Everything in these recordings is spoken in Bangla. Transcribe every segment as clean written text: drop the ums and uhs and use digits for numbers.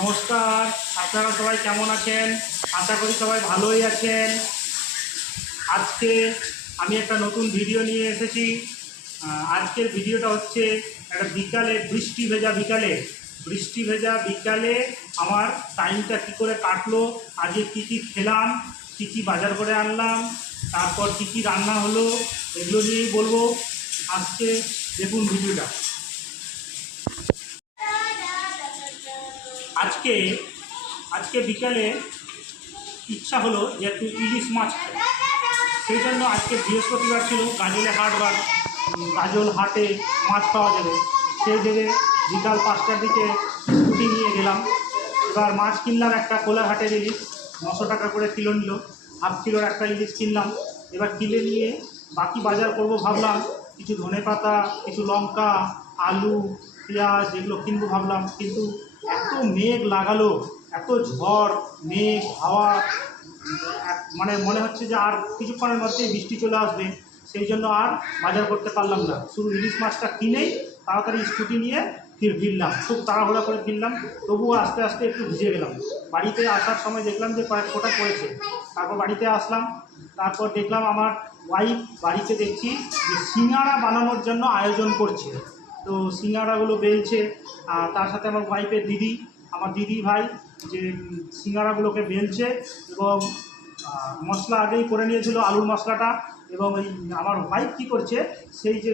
নমস্কার, আপনারা সবাই কেমন আছেন? আশা করি সবাই ভালোই আছেন। আজকে আমি একটা নতুন ভিডিও নিয়ে এসেছি। আজকের ভিডিওটা হচ্ছে একটা বিকালে বৃষ্টি ভেজা বিকালে আমার টাইমটা কী করে কাটলো, আজকে কী কী খেলাম, কী কী বাজার করে আনলাম, তারপর কী কী রান্না হলো, এগুলো নিয়েই বলবো। আজকে দেখুন ভিডিওটা। আজকে বিকালে ইচ্ছা হলো যে একটু ইলিশ মাছ খাই। সেই জন্য আজকে বৃহস্পতিবার ছিল, গাজলে হাটবার, গাজল হাটে মাছ পাওয়া যাবে। সেই দিকে বিকাল 5টার দিকে স্কুটি নিয়ে গেলাম। এবার মাছ কিনলাম, একটা কোলাঘাটের ইলিশ 900 টাকা করে কিলো নিল। হাফ কিলোর একটা ইলিশ কিনলাম। এবার কিনে নিয়ে বাকি বাজার করব ভাবলাম। কিছু ধনেপাতা, কিছু লঙ্কা, আলু, পেঁয়াজ এগুলো কিনবো ভাবলাম, কিন্তু এত মেঘ লাগালো, এত ঝড়, মেঘ, হাওয়া, মানে মনে হচ্ছে যে আর কিছুক্ষণের মধ্যেই বৃষ্টি চলে আসবে। সেই জন্য আর বাজার করতে পারলাম না। শুধু ইলিশ মাছটা কিনেই তাড়াতাড়ি স্কুটি নিয়ে ফিরলাম, খুব তাড়াহুড়া করে ফিরলাম। তবুও আস্তে আস্তে একটু ভিজে গেলাম। বাড়িতে আসার সময় দেখলাম যে কয়েক ফোঁটা পড়েছে। তারপর বাড়িতে আসলাম, তারপর দেখলাম আমার ওয়াইফ বাড়িতে দেখছি যে সিঙ্গাড়া বানানোর জন্য আয়োজন করছে। তো সিঙ্গাড়াগুলো বেলছে, তার সাথে আমার ওয়াইফের দিদি, আমার দিদি ভাই, যে সিঙ্গাড়াগুলোকে বেলছে। এবং মশলা আগেই করে নিয়েছিল, আলুর মশলাটা। এবং এই আমার ওয়াইফ কী করছে, সেই যে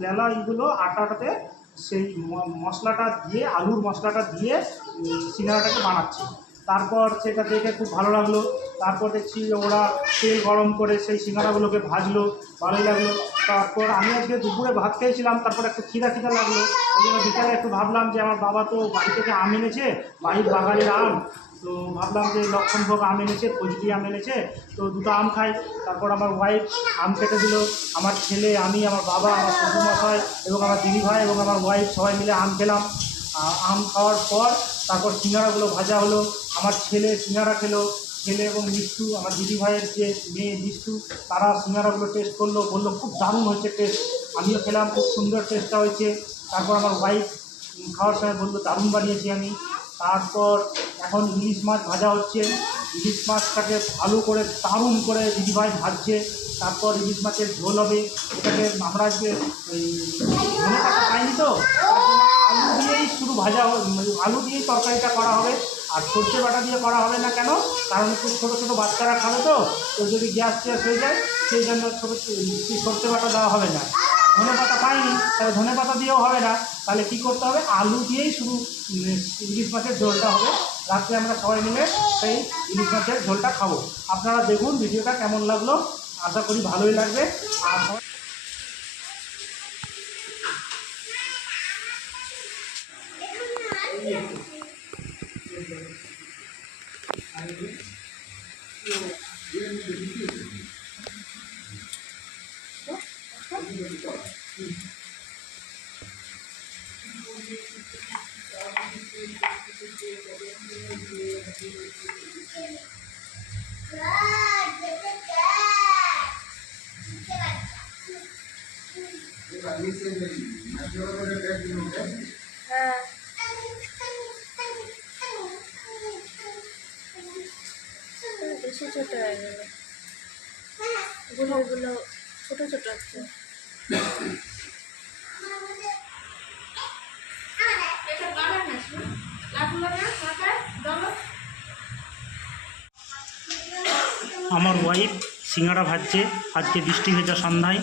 বেলা এইগুলো আটাটাতে সেই মশলাটা দিয়ে, আলুর মশলাটা দিয়ে সিঙ্গাড়াটাকে বানাচ্ছে। তারপর সেটা দেখে খুব ভালো লাগলো। তারপর দেখছি ওরা তেল গরম করে সেই সিঙ্গাড়াগুলোকে ভাজলো, ভালোই লাগলো। তারপর আমি আজকে দুপুরে ভাত খেয়েছিলাম, তারপর একটু খিদা লাগলো। ওই জন্য বিকালে একটু ভাবলাম যে আমার বাবা তো বাড়ি থেকে আম এনেছে, বাড়ির বাগানের আম। তো ভাবলাম যে লক্ষণভোগ আম এনেছে, ফজলি আম এনেছে, তো দুটো আম খাই। তারপর আমার ওয়াইফ আম কেটে দিল। আমার ছেলে, আমি, আমার বাবা, আমার শ্বশুরমশাই এবং আমার দিদি ভাই এবং আমার ওয়াইফ সবাই মিলে আম খেলাম। আম খাওয়ার পর তারপর সিঙ্গাড়াগুলো ভাজা হলো। আমার ছেলে সিঙ্গাড়া খেলো, ছেলে এবং মিষ্টু, আমার দিদি ভাইয়ের যে মেয়ে মিষ্টু, তারা সিঙ্গাড়াগুলো টেস্ট করলো, বললো খুব দারুণ হয়েছে টেস্ট। আমিও খেলাম, খুব সুন্দর টেস্টটা হয়েছে। তারপর আমার ওয়াইফ খাওয়ার সময় বললো দারুণ বানিয়েছি আমি। তারপর এখন ইলিশ মাছ ভাজা হচ্ছে। ইলিশ মাছটাকে ভালো করে দারুণ করে দিদিভাই ভাজছে। তারপর ইলিশ মাছের ঝোল হবে। এটাকে আমরা আজকে ওই ধনেপাতা পাইনি, তো আলু দিয়েই শুধু ভাজা, আলু দিয়েই তরকারিটা করা হবে। আর সর্ষে বাটা দিয়ে করা হবে না, কেন? কারণ একটু ছোটো ছোটো বাচ্চারা খাবে, তো যদি গ্যাস ট্যাস হয়ে যায় সেই জন্য সর্ষে বাটা দেওয়া হবে না। ধনেপাতা পাইনি, তাহলে ধনেপাতা দিয়েও হবে না। তাহলে কী করতে হবে, আলু দিয়েই শুধু ইলিশ মাছের ঝোলটা হবে। রাত্রে আমরা সবাই মিলে সেই ইলিশ মাছের ঝোলটা খাবো। আপনারা দেখুন ভিডিওটা কেমন লাগলো, আশা করি ভালোই লাগবে। আর বেশি ছোট হয়ে গেল, এগুলো ছোট ছোট আছে। আমার ওয়াইফ সিঙ্গাড়া ভাজছে আজকে বৃষ্টি ভেজা সন্ধ্যায়।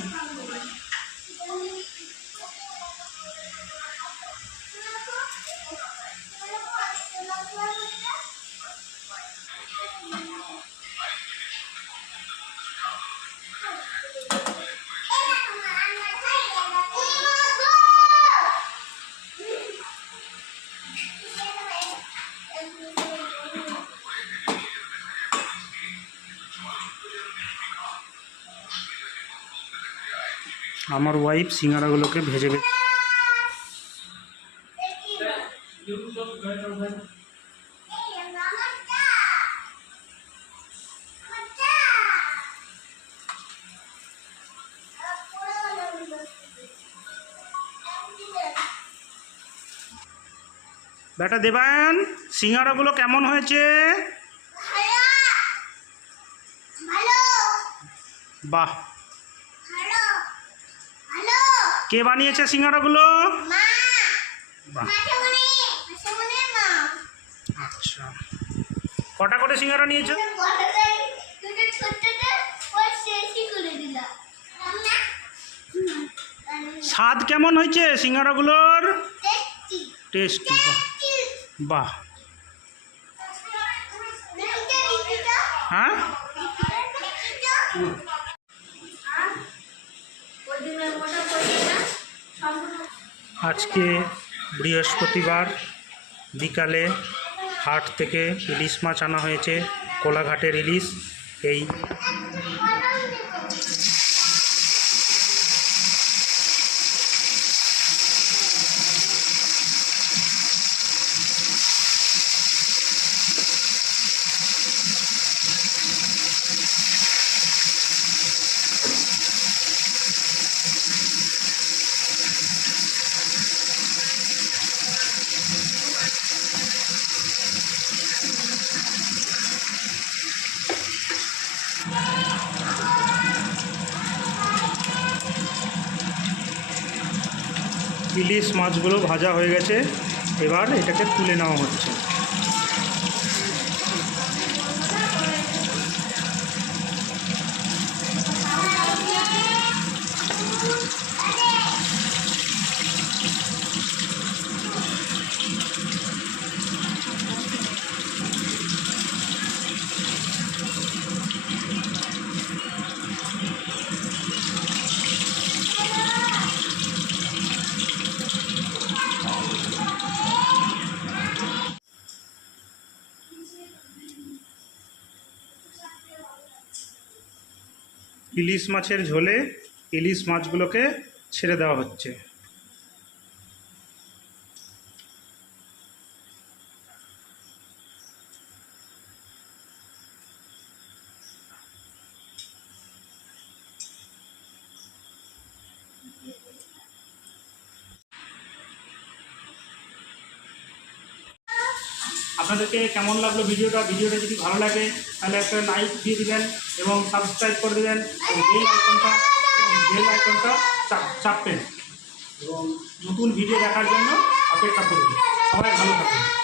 আমার ওয়াইফ সিঙ্গাড়াগুলোকে ভেজে বেটা দেবায়ন, সিঙ্গারাগুলো কেমন হয়েছে? বাহ, কে বানিয়েছে সিঙ্গারাগুলো? বাহ, আচ্ছা। কটা করে সিঙ্গারা নিয়েছো? স্বাদ কেমন হয়েছে সিঙ্গারাগুলোর? টেস্টি। বাহ, হ্যাঁ। আজকে বৃহস্পতিবার বিকালে হাট থেকে ইলিশ মাছ আনা হয়েছে, কোলাঘাটের ইলিশ। এই ইলিশ মাছগুলো ভাজা হয়ে গেছে, এবার এটাকে তুলে নেওয়া হচ্ছে। ইলিশ মাছের ঝোলে ইলিশ মাছগুলোকে ছেড়ে দেওয়া হচ্ছে। আপনাদেরকে কেমন লাগলো ভিডিওটা যদি ভালো লাগে তাহলে একটা লাইক দিয়ে দিবেন এবং সাবস্ক্রাইব করে দেবেন এবং বেল আইকনটা চাপবেন এবং নতুন ভিডিও দেখার জন্য অপেক্ষা করবেন। সবাই ভালো থাকবেন।